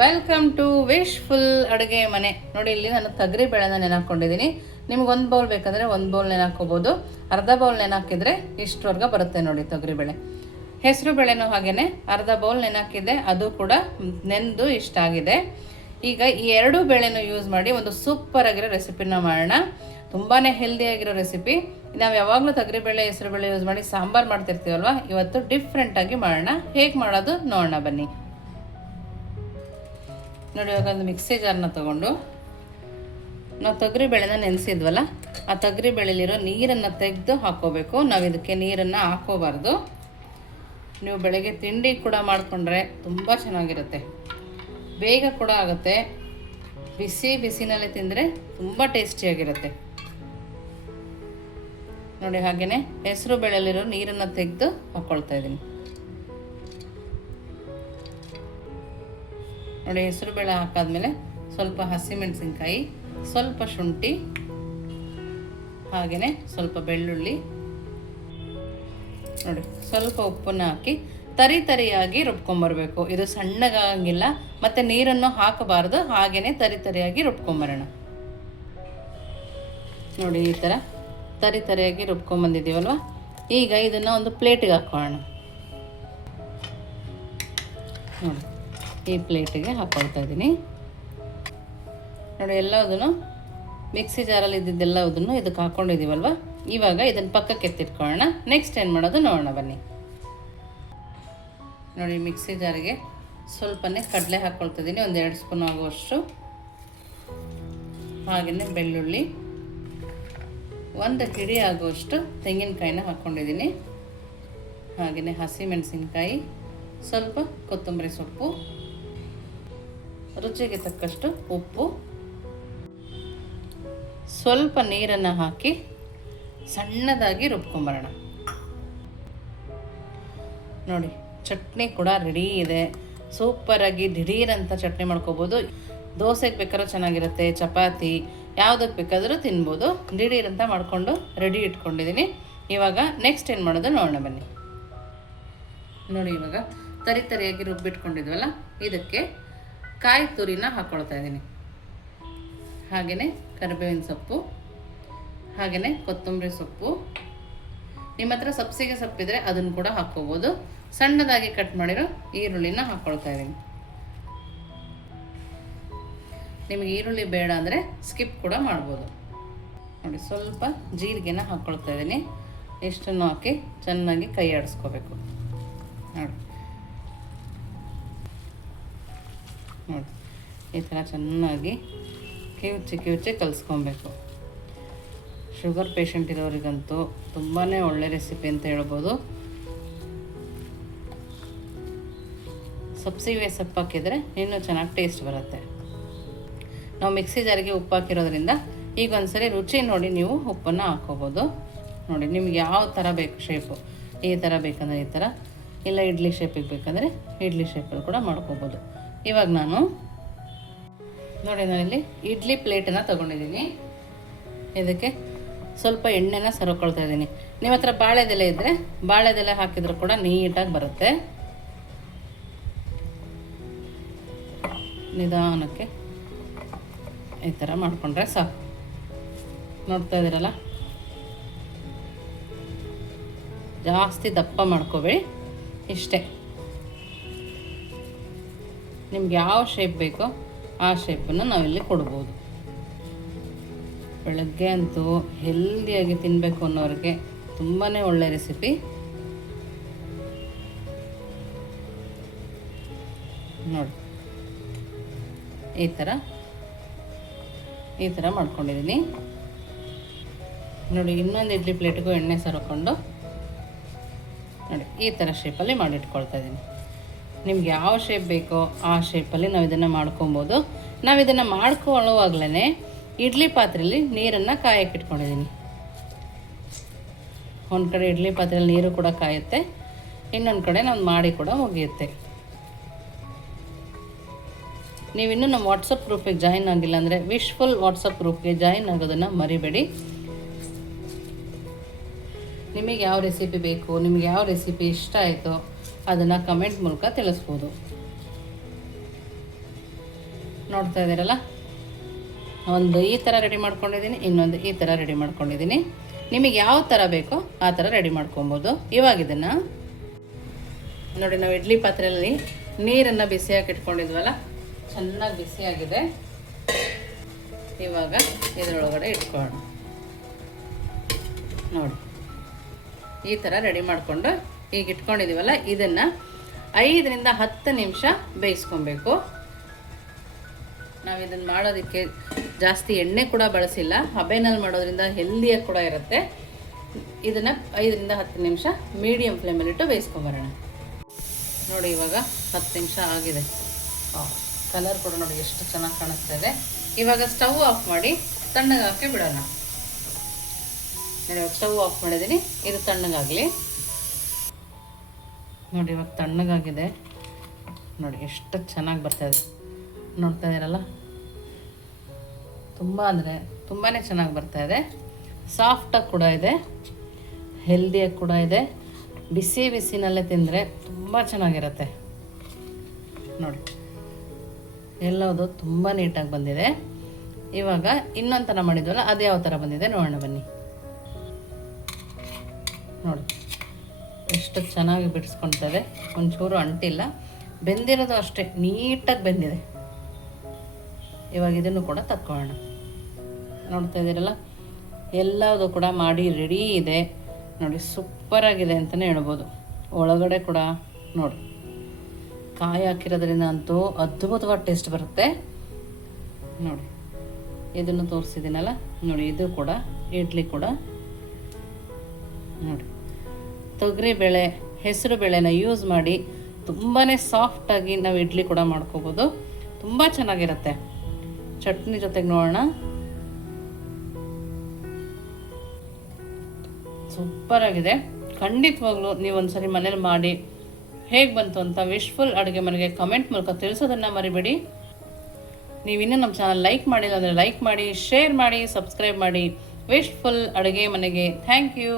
Welcome to wishful ಅಡುಗೆ ಮನೆ. ನೋಡಿ, ಇಲ್ಲಿ ನಾನು ತೊಗರಿ ಬೇಳೆನ ನೆನಾಕೊಂಡಿದ್ದೀನಿ. ನಿಮ್ಗೆ ಒಂದು ಬೌಲ್ ಬೇಕಂದರೆ ಒಂದು ಬೌಲ್ ನೆನಾಕೋಬೋದು, ಅರ್ಧ ಬೌಲ್ ನೆನಾಕಿದ್ರೆ ಇಷ್ಟವರೆಗೆ ಬರುತ್ತೆ ನೋಡಿ ತೊಗರಿ ಬೇಳೆ. ಹೆಸರು ಬೇಳೆನೂ ಹಾಗೇ ಅರ್ಧ ಬೌಲ್ ನೆನಾಕಿದೆ, ಅದು ಕೂಡ ನೆಂದು ಇಷ್ಟ ಆಗಿದೆ. ಈಗ ಈ ಎರಡೂ ಬೇಳೆನೂ ಯೂಸ್ ಮಾಡಿ ಒಂದು ಸೂಪರ್ ಆಗಿರೋ ರೆಸಿಪಿನ ಮಾಡೋಣ. ತುಂಬಾ ಹೆಲ್ದಿಯಾಗಿರೋ ರೆಸಿಪಿ. ನಾವು ಯಾವಾಗಲೂ ತೊಗರಿಬೇಳೆ ಹೆಸರು ಬೇಳೆ ಯೂಸ್ ಮಾಡಿ ಸಾಂಬಾರು ಮಾಡ್ತಿರ್ತೀವಲ್ವ, ಇವತ್ತು ಡಿಫ್ರೆಂಟಾಗಿ ಮಾಡೋಣ. ಹೇಗೆ ಮಾಡೋದು ನೋಡೋಣ ಬನ್ನಿ. ನೋಡಿ, ಇವಾಗ ಒಂದು ಮಿಕ್ಸಿ ಜಾರನ್ನ ತೊಗೊಂಡು ನಾವು ತೊಗರಿ ಬೇಳೆನ ನೆನೆಸಿದ್ವಲ್ಲ, ಆ ತೊಗರಿ ಬೇಳೆಲಿರೋ ನೀರನ್ನು ತೆಗೆದು ಹಾಕ್ಕೋಬೇಕು. ನಾವು ಇದಕ್ಕೆ ನೀರನ್ನು ಹಾಕೋಬಾರ್ದು. ನೀವು ಬೆಳಗ್ಗೆ ತಿಂಡಿ ಕೂಡ ಮಾಡಿಕೊಂಡ್ರೆ ತುಂಬ ಚೆನ್ನಾಗಿರುತ್ತೆ, ಬೇಗ ಕೂಡ ಆಗುತ್ತೆ. ಬಿಸಿನಲ್ಲೇ ತಿಂದರೆ ತುಂಬ ಟೇಸ್ಟಿಯಾಗಿರುತ್ತೆ. ನೋಡಿ, ಹಾಗೆಯೇ ಹೆಸರು ಬೇಳೆಲಿರೋ ನೀರನ್ನು ತೆಗೆದು ಹಾಕ್ಕೊಳ್ತಾ ಇದ್ದೀನಿ. ನೋಡಿ, ಹೆಸರು ಬೇಳೆ ಹಾಕಾದ್ಮೇಲೆ ಸ್ವಲ್ಪ ಹಸಿಮೆಣಸಿನ್ಕಾಯಿ, ಸ್ವಲ್ಪ ಶುಂಠಿ, ಹಾಗೆಯೇ ಸ್ವಲ್ಪ ಬೆಳ್ಳುಳ್ಳಿ, ನೋಡಿ ಸ್ವಲ್ಪ ಉಪ್ಪನ್ನು ಹಾಕಿ ತರಿಯಾಗಿ ರುಬ್ಕೊಂಬರ್ಬೇಕು. ಇದು ಸಣ್ಣಗಾಗಂಗಿಲ್ಲ, ಮತ್ತು ನೀರನ್ನು ಹಾಕಬಾರ್ದು, ಹಾಗೆಯೇ ತರಿಯಾಗಿ ರುಬ್ಕೊಂಬರೋಣ. ನೋಡಿ, ಈ ಥರ ತರಿಯಾಗಿ ರುಬ್ಕೊಂಬಂದಿದ್ದೀವಲ್ವ. ಈಗ ಇದನ್ನು ಒಂದು ಪ್ಲೇಟಿಗೆ ಹಾಕೋಣ. ನೋಡಿ, ಈ ಪ್ಲೇಟಿಗೆ ಹಾಕ್ಕೊಳ್ತಾ ಇದ್ದೀನಿ. ನೋಡಿ, ಎಲ್ಲದನ್ನು ಮಿಕ್ಸಿ ಜಾರಲ್ಲಿ ಇದ್ದಿದ್ದೆಲ್ಲದನ್ನು ಇದಕ್ಕೆ ಹಾಕ್ಕೊಂಡಿದ್ದೀವಲ್ವ. ಇವಾಗ ಇದನ್ನು ಪಕ್ಕಕ್ಕೆ ಎತ್ತಿಟ್ಕೊಳ್ಳೋಣ. ನೆಕ್ಸ್ಟ್ ಏನು ಮಾಡೋದು ನೋಡೋಣ ಬನ್ನಿ. ನೋಡಿ, ಮಿಕ್ಸಿ ಜಾರಿಗೆ ಸ್ವಲ್ಪನೇ ಕಡಲೆ ಹಾಕ್ಕೊಳ್ತಾ ಇದ್ದೀನಿ, ಒಂದು 2 ಸ್ಪೂನ್ ಆಗುವಷ್ಟು. ಹಾಗೆಯೇ ಬೆಳ್ಳುಳ್ಳಿ, 1 ಹಿಡಿ ಆಗುವಷ್ಟು ತೆಂಗಿನಕಾಯಿನ ಹಾಕ್ಕೊಂಡಿದ್ದೀನಿ. ಹಾಗೆಯೇ ಹಸಿಮೆಣಸಿನ್ಕಾಯಿ, ಸ್ವಲ್ಪ ಕೊತ್ತಂಬರಿ ಸೊಪ್ಪು, ರುಚಿಗೆ ತಕ್ಕಷ್ಟು ಉಪ್ಪು, ಸ್ವಲ್ಪ ನೀರನ್ನು ಹಾಕಿ ಸಣ್ಣದಾಗಿ ರುಬ್ಕೊಂಬರೋಣ. ನೋಡಿ, ಚಟ್ನಿ ಕೂಡ ರೆಡಿ ಇದೆ. ಸೂಪರಾಗಿ ದಿಢೀರಂತ ಚಟ್ನಿ ಮಾಡ್ಕೋಬೋದು. ದೋಸೆಗೆ ಬೇಕಾದ್ರೂ ಚೆನ್ನಾಗಿರುತ್ತೆ, ಚಪಾತಿ ಯಾವುದಕ್ಕೆ ಬೇಕಾದರೂ ತಿನ್ಬೋದು. ದಿಢೀರಂತ ಮಾಡಿಕೊಂಡು ರೆಡಿ ಇಟ್ಕೊಂಡಿದ್ದೀನಿ. ಇವಾಗ ನೆಕ್ಸ್ಟ್ ಏನು ಮಾಡೋದು ನೋಡೋಣ ಬನ್ನಿ. ನೋಡಿ, ಇವಾಗ ತರಿಯಾಗಿ ರುಬ್ಬಿಟ್ಕೊಂಡಿದ್ವಲ್ಲ, ಇದಕ್ಕೆ ಕಾಯಿ ತುರಿನ ಹಾಕ್ಕೊಳ್ತಾ ಇದ್ದೀನಿ. ಹಾಗೆಯೇ ಕರಿಬೇವಿನ ಸೊಪ್ಪು, ಹಾಗೆಯೇ ಕೊತ್ತಂಬರಿ ಸೊಪ್ಪು. ನಿಮ್ಮ ಹತ್ರ ಸಬ್ಸಿಗೆ ಸೊಪ್ಪಿದ್ರೆ ಅದನ್ನು ಕೂಡ ಹಾಕ್ಕೋಬೋದು. ಸಣ್ಣದಾಗಿ ಕಟ್ ಮಾಡಿರೋ ಈರುಳ್ಳಿನ ಹಾಕ್ಕೊಳ್ತಾ ಇದ್ದೀನಿ. ನಿಮಗೆ ಈರುಳ್ಳಿ ಬೇಡ ಅಂದರೆ ಸ್ಕಿಪ್ ಕೂಡ ಮಾಡ್ಬೋದು. ನೋಡಿ, ಸ್ವಲ್ಪ ಜೀರಿಗೆನ ಹಾಕ್ಕೊಳ್ತಾ ಇದ್ದೀನಿ. ಇಷ್ಟನ್ನು ಹಾಕಿ ಚೆನ್ನಾಗಿ ಕೈ ಆಡಿಸ್ಕೋಬೇಕು. ನೋಡಿ, ಈ ಥರ ಚೆನ್ನಾಗಿ ಕಿವುಚಿ ಕಲಿಸ್ಕೊಬೇಕು. ಶುಗರ್ ಪೇಷಂಟ್ ಇರೋರಿಗಂತೂ ತುಂಬಾ ಒಳ್ಳೆ ರೆಸಿಪಿ ಅಂತ ಹೇಳ್ಬೋದು. ಸಬ್ಸಿಗೆ ಸೊಪ್ಪು ಹಾಕಿದರೆ ಇನ್ನೂ ಚೆನ್ನಾಗಿ ಟೇಸ್ಟ್ ಬರುತ್ತೆ. ನಾವು ಮಿಕ್ಸಿ ಜಾರಿಗೆ ಉಪ್ಪು ಹಾಕಿರೋದ್ರಿಂದ ಈಗ ಒಂದ್ಸರಿ ರುಚಿ ನೋಡಿ ನೀವು ಉಪ್ಪನ್ನು ಹಾಕ್ಕೋಬೋದು. ನೋಡಿ, ನಿಮ್ಗೆ ಯಾವ ಥರ ಬೇಕು ಶೇಪು, ಈ ಥರ ಬೇಕಂದರೆ ಈ ಥರ, ಇಲ್ಲ ಇಡ್ಲಿ ಶೇಪಿಗೆ ಬೇಕಂದರೆ ಇಡ್ಲಿ ಶೇಪಲ್ಲಿ ಕೂಡ ಮಾಡ್ಕೋಬೋದು. ಇವಾಗ ನಾನಿಲ್ಲಿ ಇಡ್ಲಿ ಪ್ಲೇಟನ್ನು ತೊಗೊಂಡಿದ್ದೀನಿ. ಇದಕ್ಕೆ ಸ್ವಲ್ಪ ಎಣ್ಣೆನ ಸರಕೊಳ್ತಾ ಇದ್ದೀನಿ. ನಿಮ್ಮ ಹತ್ರ ಬಾಳೆದೆಲೆ ಇದ್ದರೆ ಬಾಳೆದೆಲೆ ಹಾಕಿದರೂ ಕೂಡ ನೀಟಾಗಿ ಬರುತ್ತೆ. ನಿಧಾನಕ್ಕೆ ಈ ಥರ ಮಾಡಿಕೊಂಡ್ರೆ ಸಾಕು. ನೋಡ್ತಾ ಇದ್ದೀರಲ್ಲ, ಜಾಸ್ತಿ ದಪ್ಪ ಮಾಡ್ಕೋಬೇಡಿ, ಇಷ್ಟೇ. ನಿಮ್ಗೆ ಯಾವ ಶೇಪ್ ಬೇಕೋ ಆ ಶೇಪನ್ನು ನಾವಿಲ್ಲಿ ಕೊಡ್ಬೋದು. ಬೆಳಗ್ಗೆ ಅಂತೂ ಹೆಲ್ದಿಯಾಗಿ ತಿನ್ನಬೇಕು ಅನ್ನೋರಿಗೆ ತುಂಬಾ ಒಳ್ಳೆ ರೆಸಿಪಿ. ನೋಡಿ, ಈ ಥರ ಮಾಡ್ಕೊಂಡಿದ್ದೀನಿ. ನೋಡಿ, ಇನ್ನೊಂದು ಇಡ್ಲಿ ಪ್ಲೇಟಿಗೂ ಎಣ್ಣೆ ಸರಕೊಂಡು ನೋಡಿ ಈ ಥರ ಶೇಪಲ್ಲಿ ಮಾಡಿಟ್ಕೊಳ್ತಾ ಇದ್ದೀನಿ. ನಿಮ್ಗೆ ಯಾವ ಶೇಪ್ ಬೇಕೋ ಆ ಶೇಪಲ್ಲಿ ನಾವು ಇದನ್ನು ಮಾಡ್ಕೊಬೋದು. ನಾವು ಇದನ್ನು ಮಾಡ್ಕೊಳ್ಳುವಾಗಲೇ ಇಡ್ಲಿ ಪಾತ್ರೆಯಲ್ಲಿ ನೀರನ್ನು ಕಾಯಕ್ಕೆ ಇಟ್ಕೊಂಡಿದ್ದೀನಿ. ಒಂದು ಕಡೆ ಇಡ್ಲಿ ಪಾತ್ರೆಯಲ್ಲಿ ನೀರು ಕೂಡ ಕಾಯುತ್ತೆ, ಇನ್ನೊಂದು ಕಡೆ ನಾವು ಮಾಡಿ ಕೂಡ ಮುಗಿಯುತ್ತೆ. ನೀವಿನ್ನೂ ನಮ್ಮ ವಾಟ್ಸಪ್ ಗ್ರೂಪಿಗೆ ಜಾಯಿನ್ ಆಗಿಲ್ಲ ಅಂದರೆ ವಿಶ್ಫುಲ್ ವಾಟ್ಸಪ್ ಗ್ರೂಪ್ಗೆ ಜಾಯಿನ್ ಆಗೋದನ್ನು ಮರಿಬೇಡಿ. ನಿಮಗೆ ಯಾವ ರೆಸಿಪಿ ಬೇಕು, ನಿಮಗೆ ಯಾವ ರೆಸಿಪಿ ಇಷ್ಟ ಆಯಿತೋ ಅದನ್ನು ಕಮೆಂಟ್ ಮೂಲಕ ತಿಳಿಸ್ಬೋದು. ನೋಡ್ತಾ ಇದ್ದೀರಲ್ಲ, ಒಂದು ಈ ಥರ ರೆಡಿ ಮಾಡ್ಕೊಂಡಿದ್ದೀನಿ, ಇನ್ನೊಂದು ಈ ಥರ ರೆಡಿ ಮಾಡ್ಕೊಂಡಿದ್ದೀನಿ. ನಿಮಗೆ ಯಾವ ಥರ ಬೇಕೋ ಆ ಥರ ರೆಡಿ ಮಾಡ್ಕೊಬೋದು. ಇವಾಗ ಇದನ್ನು ನೋಡಿ, ನಾವು ಇಡ್ಲಿ ಪಾತ್ರೆಯಲ್ಲಿ ನೀರನ್ನು ಬಿಸಿಯಾಗಿ ಇಟ್ಕೊಂಡಿದ್ವಲ್ಲ, ಚೆನ್ನಾಗಿ ಬಿಸಿಯಾಗಿದೆ. ಇವಾಗ ಇದರೊಳಗಡೆ ಇಟ್ಕೊಳ್ಳೋಣ. ನೋಡಿ ಈ ಥರ ರೆಡಿ ಮಾಡಿಕೊಂಡು ಈಗ ಇಟ್ಕೊಂಡಿದ್ದೀವಲ್ಲ, ಇದನ್ನು 5 ರಿಂದ 10 ನಿಮಿಷ ಬೇಯಿಸ್ಕೊಬೇಕು. ನಾವು ಇದನ್ನು ಮಾಡೋದಕ್ಕೆ ಜಾಸ್ತಿ ಎಣ್ಣೆ ಕೂಡ ಬಳಸಿಲ್ಲ, ಹಬೆನಲ್ಲಿ ಮಾಡೋದ್ರಿಂದ ಹೆಲ್ದಿಯಾಗಿ ಕೂಡ ಇರುತ್ತೆ. ಇದನ್ನು 5 ರಿಂದ 10 ನಿಮಿಷ ಮೀಡಿಯಮ್ ಫ್ಲೇಮಲ್ಲಿಟ್ಟು ಬೇಯಿಸ್ಕೊಂಬರೋಣ. ನೋಡಿ ಇವಾಗ 10 ನಿಮಿಷ ಆಗಿದೆ. ಕಲರ್ ಕೂಡ ನೋಡಿ ಎಷ್ಟು ಚೆನ್ನಾಗಿ ಕಾಣಿಸ್ತಾ ಇದೆ. ಇವಾಗ ಸ್ಟವ್ ಆಫ್ ಮಾಡಿ ತಣ್ಣಗಾಕೆ ಬಿಡೋಣ. ನೋಡಿ ಇವಾಗ ಸ್ಟವ್ ಆಫ್ ಮಾಡಿದ್ದೀನಿ, ಇದು ತಣ್ಣಗಾಗಲಿ. ನೋಡಿ ಇವಾಗ ತಣ್ಣಗಾಗಿದೆ. ನೋಡಿ ಎಷ್ಟು ಚೆನ್ನಾಗಿ ಬರ್ತಾಯಿದೆ, ನೋಡ್ತಾ ಇದ್ದೀರಲ್ಲ, ತುಂಬ ಅಂದರೆ ತುಂಬಾ ಚೆನ್ನಾಗಿ ಬರ್ತಾಯಿದೆ. ಸಾಫ್ಟಾಗಿ ಕೂಡ ಇದೆ, ಹೆಲ್ದಿಯಾಗಿ ಕೂಡ ಇದೆ. ಬಿಸಿ ಬಿಸಿನಲ್ಲೇ ತಿಂದರೆ ತುಂಬ ಚೆನ್ನಾಗಿರುತ್ತೆ. ನೋಡಿ ಎಲ್ಲವುದು ತುಂಬ ನೀಟಾಗಿ ಬಂದಿದೆ. ಇವಾಗ ಇನ್ನೊಂದು ಥರ ಮಾಡಿದ್ವಲ್ಲ, ಅದು ಯಾವ ಥರ ಬಂದಿದೆ ನೋಡೋಣ ಬನ್ನಿ. ನೋಡಿ ಎಷ್ಟು ಚೆನ್ನಾಗಿ ಬಿಡಿಸ್ಕೊಳ್ತದೆ, ಒಂಚೂರು ಅಂಟಿಲ್ಲ, ಬೆಂದಿರೋದು ಅಷ್ಟೇ ನೀಟಾಗಿ ಬೆಂದಿದೆ. ಇವಾಗ ಇದನ್ನು ಕೂಡ ತಕ್ಕೊಳ್ಳೋಣ. ನೋಡ್ತಾ ಇದ್ದೀರಲ್ಲ, ಎಲ್ಲದು ಕೂಡ ಮಾಡಿ ರೆಡಿ ಇದೆ. ನೋಡಿ ಸೂಪರಾಗಿದೆ ಅಂತಲೇ ಹೇಳ್ಬೋದು. ಒಳಗಡೆ ಕೂಡ ನೋಡಿ ಕಾಯಿ ಹಾಕಿರೋದ್ರಿಂದ ಅಂತೂ ಅದ್ಭುತವಾದ ಟೇಸ್ಟ್ ಬರುತ್ತೆ. ನೋಡಿ ಇದನ್ನು ತೋರಿಸಿದ್ದೀನಲ್ಲ, ನೋಡಿ ಇದು ಕೂಡ ಇಡ್ಲಿ ಕೂಡ ನೋಡಿ ತೊಗರಿಬೇಳೆ, ಹೆಸರು ಬೇಳೆನ ಯೂಸ್ ಮಾಡಿ ತುಂಬಾ ಸಾಫ್ಟಾಗಿ ನಾವು ಇಡ್ಲಿ ಕೂಡ ಮಾಡ್ಕೋಬೋದು. ತುಂಬ ಚೆನ್ನಾಗಿರುತ್ತೆ. ಚಟ್ನಿ ಜೊತೆಗೆ ನೋಡೋಣ, ಸೂಪರಾಗಿದೆ. ಖಂಡಿತವಾಗ್ಲೂ ನೀವು ಒಂದ್ಸರಿ ಮನೇಲಿ ಮಾಡಿ ಹೇಗೆ ಬಂತು ಅಂತ ವಿಶ್ಫುಲ್ ಅಡುಗೆ ಮನೆಗೆ ಕಮೆಂಟ್ ಮೂಲಕ ತಿಳಿಸೋದನ್ನು ಮರಿಬೇಡಿ. ನೀವಿನ್ನೂ ನಮ್ಮ ಚಾನಲ್ ಲೈಕ್ ಮಾಡಿಲ್ಲ ಅಂದರೆ ಲೈಕ್ ಮಾಡಿ, ಶೇರ್ ಮಾಡಿ, ಸಬ್ಸ್ಕ್ರೈಬ್ ಮಾಡಿ. ವಿಶ್ಫುಲ್ ಅಡುಗೆ ಮನೆಗೆ ಥ್ಯಾಂಕ್ ಯು.